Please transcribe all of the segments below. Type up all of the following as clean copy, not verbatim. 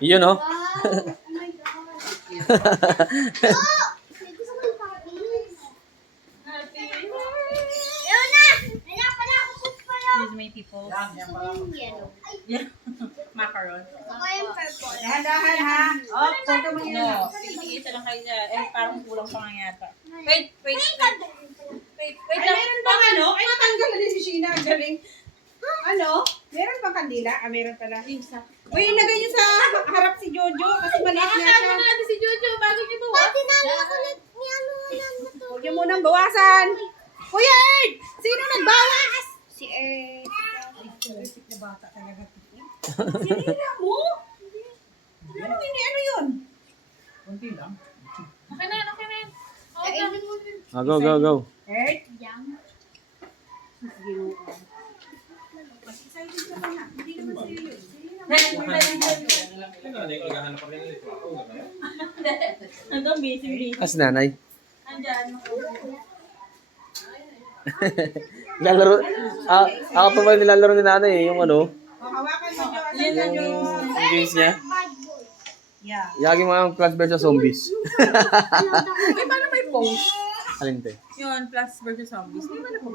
Yun, oh. Oh my God. Oh! May gusto ko yung puppies. Ayun na! Wala pala ako cook pala. With my people. Gusto ko yung yellow. Ay, Macaron. gusto ko yung purple. Dahan-dahan ha. Oh, photo mo yun. No, isa lang kayo dyan. Eh, parang kulang pa nga yata. Wait lang. Ay, meron bang ano? Ay, natanggal na din si Sheena. Ang galing. Ano? Meron bang kandila? Ah, meron pala. Uy, ilagay niyo sa harap si Jojo kasi maliit na siya. natin si Jojo bago niyo to. Pati namin ako ni ano yan na to. Huwag niyo munang bawasan. Kuya Erd! Sino nagbawas? Si Erd. Ay, na bata talaga. Sinira mo? Ano yun? Kunti lang. Okay na yan. Kainin mo din. Ah, go, go, go. Erd? Yan. Excited ka na. Hindi naman sa'yo yun. Nandun, busy. As nanay. Andyan. Lalaro. Ah, ako pa ba nilalaro ni nanay eh, yung ano, O, hawakan mo Jojo. Yan lang yung games niya. Bad boy. Yeah. Yagi mo ang Plants vs. Zombies. Eh, paano may post? Alin te? Yun, Plus versus Zombies. Di ba na po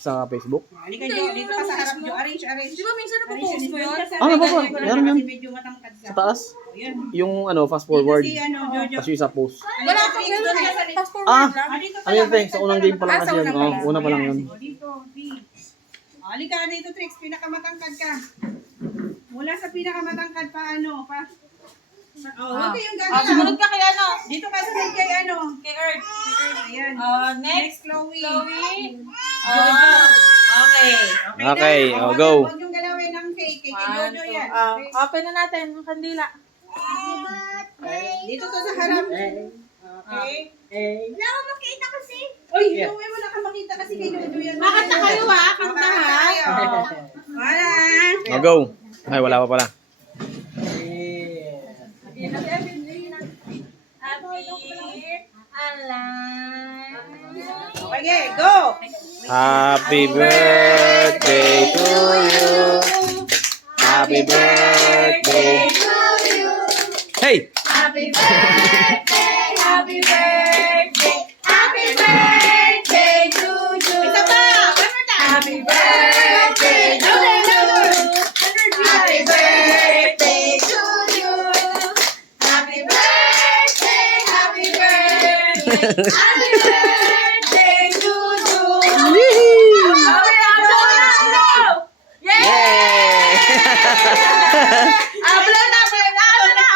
Sa Facebook? Halika Jo, dito ka sa harap Jo. Arrange. Di ba minsan napopost mo yun? Ah, nababa. Meron yun. Kasi medyo matangkad Sa ka. taas? O, yun. Yung ano, fast forward. Dito si ano, Jojo. Tapos yung sa post. Wala pang ganun eh. Fast forward Ah! lang. Dito ka Ano yun lang. te? Sa unang game pa lang Ah, kasi sa yun. unang Oh, pa lang. una pa lang yun. O, dito, B. O, halika dito, Trix. Pinakamatangkad ka. Mula sa pinakamatangkad pa ano, pa. Oh, huwag kayong Sumunod gagalaw. ka kay ano? Dito ka sunod kay ano. Kay Earth. Ayan. Next. Chloe. Chloe. Okay. Okay, na? oh, go. Huwag yung galawin ng cake. Kay One, Jojo two. yan. Open na natin ang kandila. Happy birthday. Dito to sa harap. Okay. Wala akong makita kasi. Uy, Joey, wala ka makita kasi kay Jojo yan. Makanta kayo ha, kanta ha. Wala. Oh, go. Ay, wala pa pala. Okay, go. Happy birthday to you. Happy birthday. Hey! Happy birthday. Happy birthday. Happy birthday to you. Isa pa. One more time. Happy birthday to you. Happy birthday to you. Happy birthday. Happy birthday. Happy birthday to you.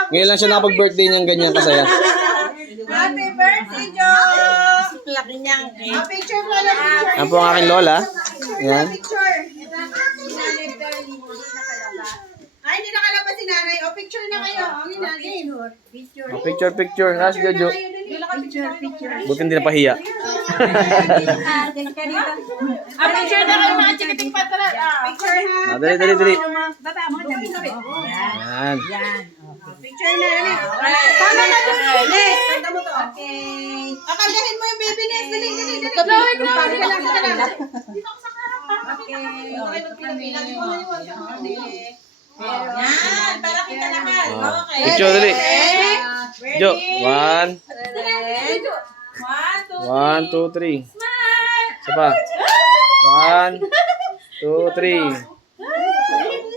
Ngayon lang siya nakapag-birthday niyang ganyan kasaya. Happy birthday, Jo. Laki niyang Ah, picture mo na picture. Yan po ang aking lola. Yan. Picture. Ay, hindi nakalabas si nanay. O, picture na kayo. Ang inanin. Picture. Oh, picture, picture. Nas, Jojo. Picture. Buti hindi napahiya. picture na kayo mga chikiting patrat. Picture ha. Ah, dali, dali, dali. Bata, mga dali. Yan. Picture na. Tama na doon. Nes, tanda mo to. Okay. Kakalgahin mo yung baby Nes. Dali, dali, dali. Kablawin ko Dali, naman. dali, dali. Dito ako sa harap. Okay. Okay, magpila-pila. Yan, para kita lahat. Ah, Okay. picture, dali. Ready? Jo, 1, One, two, 1, 2, 3. smile. Isa pa. 1, 2, 3.